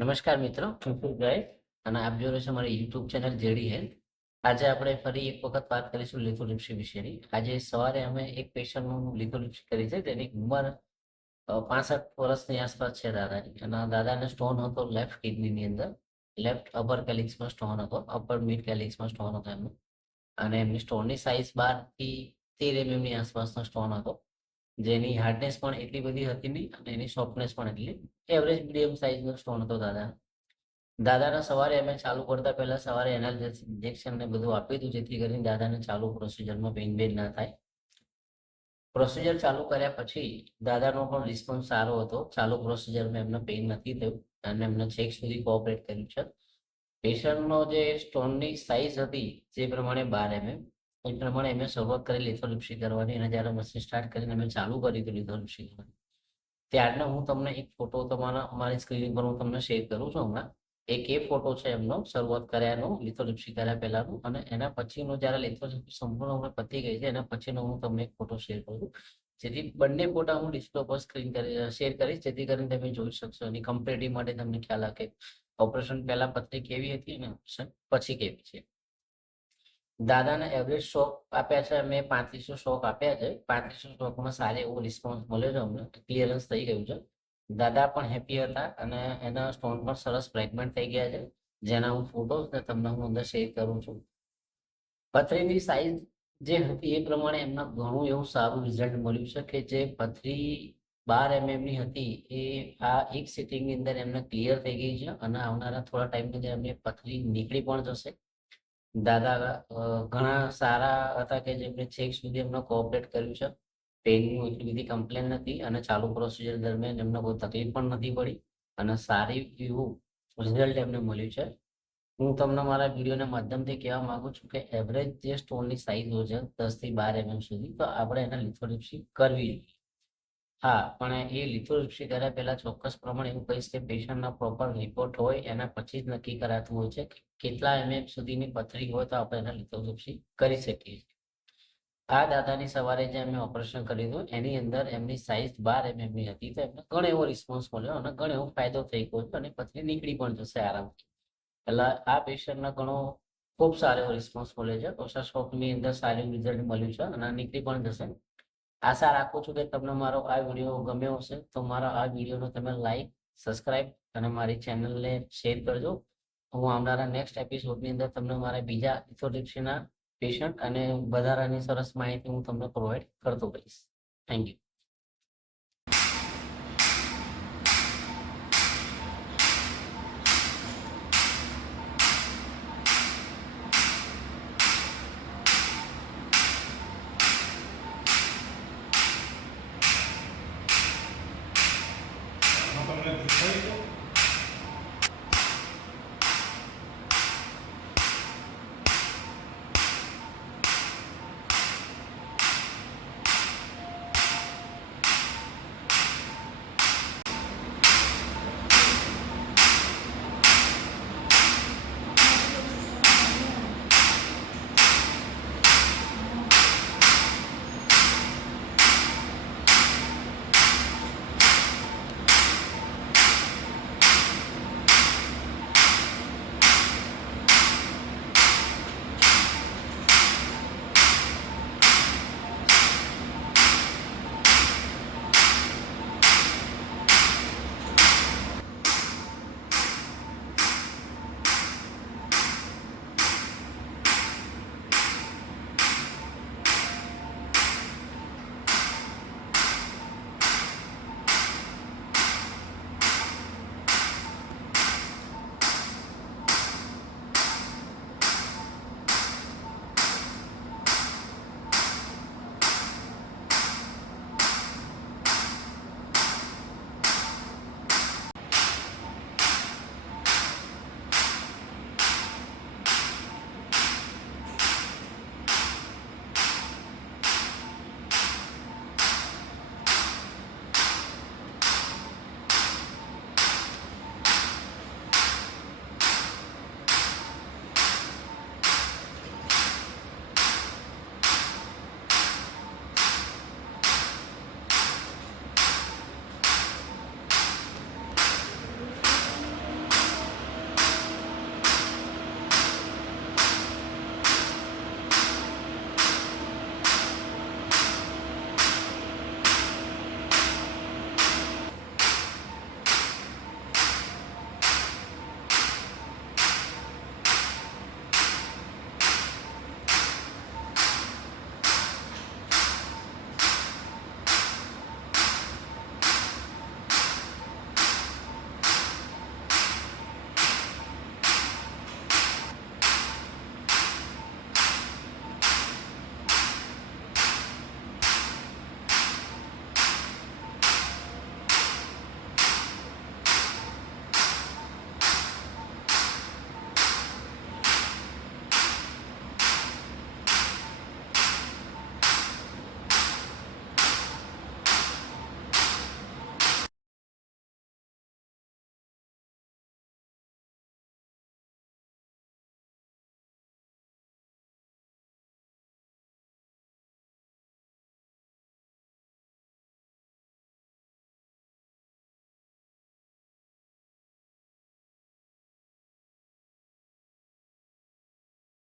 નમસ્કાર મિત્રો, હું છું જય અને આપ જોઈ રહ્યા છો મારી યુટ્યુબ ચેનલ જેડી હેલ્થ. આજે આપણે ફરી એક વખત વાત કરીશું લિથોટ્રિપ્સી વિશેની. આજે સવારે અમે એક પેશન્ટનું લિથોટ્રિપ્સી કરી છે. તેની ઉંમર 65 વર્ષની આસપાસ છે દાદાની. અને દાદાને સ્ટોન હતો લેફ્ટ કિડનીની અંદર. લેફ્ટ અપર કેલિક્સમાં સ્ટોન હતો, અપર મિડ કેલિક્સમાં સ્ટોન હતો એમનો. અને એમની સ્ટોનની સાઇઝ 12 થી 13 ની આસપાસનો સ્ટોન હતો, જેની હાર્ડનેસ પણ એટલી બધી હતી નહીં અને એની સોફ્ટનેસ પણ એટલી એવરેજ મીડિયમ સાઇઝનો સ્ટોન હતો દાદાના સવારે અમે ચાલુ કરતા પહેલા સવારે એનાલિસિસ ઇન્જેક્શન ને બધું આપી દીધું, જેથી કરીને દાદાને ચાલુ પ્રોસિજરમાં પેઇન બેન ના થાય. પ્રોસિજર ચાલુ કર્યા પછી દાદાનો પણ રિસ્પોન્સ સારો હતો. ચાલુ પ્રોસિજરમાં એમને પેઇન નથી થયું અને એમને છેક સુધી કોઓપરેટ કર્યું છે. પેશન્ટનો જે સ્ટોનની સાઇઝ હતી જે પ્રમાણે 12 એ પ્રમાણે અમે શરૂઆત કરી લિથોટ્રિપ્સી કરવાની. અને જ્યારે મશીન સ્ટાર્ટ કરીને અમે ચાલુ કરી હતી લિથોટ્રિપ્સી કરવાની, ત્યારનો હું તમને એક ફોટો અમારી સ્ક્રીન પર હું તમને શેર કરું છું હમણાં. એ ફોટો છે એમનો શરૂઆત કર્યાનો, લિથોટ્રિપ્સી કર્યા પહેલાનો, અને એના પછીનો જ્યારે લિથોટ્રિપ્સી સંપૂર્ણ પતી ગઈ છે એના પછીનો હું તમને એક ફોટો શેર કરું છું. જેથી બંને ફોટા હું ડિસ્પ્લે પર શેર કરીશ, જેથી કરીને તમે જોઈ શકશો. એની કમ્પેરિટી માટે તમને ખ્યાલ આવે કે ઓપરેશન પહેલા પથરી કેવી હતી અને ઓપરેશન પછી કેવી છે. દાદાને એવરેજ શોક આપ્યા છે અમે 3500 શોક આપ્યા છે. 3500 શોકમાં સારો એવો રિસ્પોન્સ મળ્યો છે અમને, ક્લિયરન્સ થઈ ગયું છે. દાદા પણ હેપી હતા અને એના સ્ટોન પણ સરસ ફ્રેગમેન્ટ થઈ ગયા છે, જેના હું ફોટોસ ને તમને હું અંદર શેર કરું છું. પથરીની સાઇઝ જે હતી એ પ્રમાણે એમના ઘણું એવું સારું રિઝલ્ટ મળ્યું છે કે જે પથરી 12 ની હતી એ આ એક સિટિંગની અંદર એમને ક્લિયર થઈ ગઈ છે. અને આવનારા થોડા ટાઈમની અંદર એમને પથરી નીકળી પણ જશે. દાદા ઘણા સારા હતા કે જેમને છેક સુધી એમને કોઓપરેટ કર્યું છે. પેઇનની એટલી બધી કમ્પ્લેન નથી અને ચાલુ પ્રોસિજર દરમિયાન એમને કોઈ તકલીફ પણ નથી પડી અને સારી એવું રિઝલ્ટ એમને મળ્યું છે. હું તમને મારા વિડીયોના માધ્યમથી કહેવા માંગુ છું કે એવરેજ જે સ્ટોનની સાઇઝ હોય છે 10 થી 12 સુધી, તો આપણે એને લિથોટ્રિપ્સી કરવી જોઈએ. હા, પણ એ લિથોટ્રિપ્સી કર્યા પહેલા ચોક્કસ પ્રમાણે એવું કહીશ કે પેશન્ટના પ્રોપર રિપોર્ટ હોય એના પછી જ નક્કી કરાતું હોય છે કે કેટલા સુધીની પથરી હોય તો આપણે એને લિથોટ્રિપ્સી કરી શકીએ. આ દાદાની સવારે જે અમે ઓપરેશન કર્યું હતું એની અંદર એમની સાઇઝ 12 ની હતી, તો એમને ઘણો એવો રિસ્પોન્સ મળ્યો અને ઘણો એવો ફાયદો થઈ ગયો અને પથરી નીકળી પણ જશે આરામથી. એટલે આ પેશન્ટને ઘણો ખૂબ સારો એવો રિસ્પોન્સ મળ્યો છે. ઓછા શોકની અંદર સારું રિઝલ્ટ મળ્યું છે અને નીકળી પણ જશે. આશા રાખું છું કે તમને મારો આ વિડીયો ગમ્યો હશે. તો મારા આ વિડીયોનો તમે લાઈક, સબસ્ક્રાઇબ અને મારી ચેનલને શેર કરજો. હું આવનારા નેક્સ્ટ એપિસોડની અંદર તમને મારા બીજા લિથોટ્રિપ્સીના પેશન્ટ અને વધારાની સરસ માહિતી હું તમને પ્રોવાઈડ કરતો રહીશ. Thank you. તમને દેખાય છે?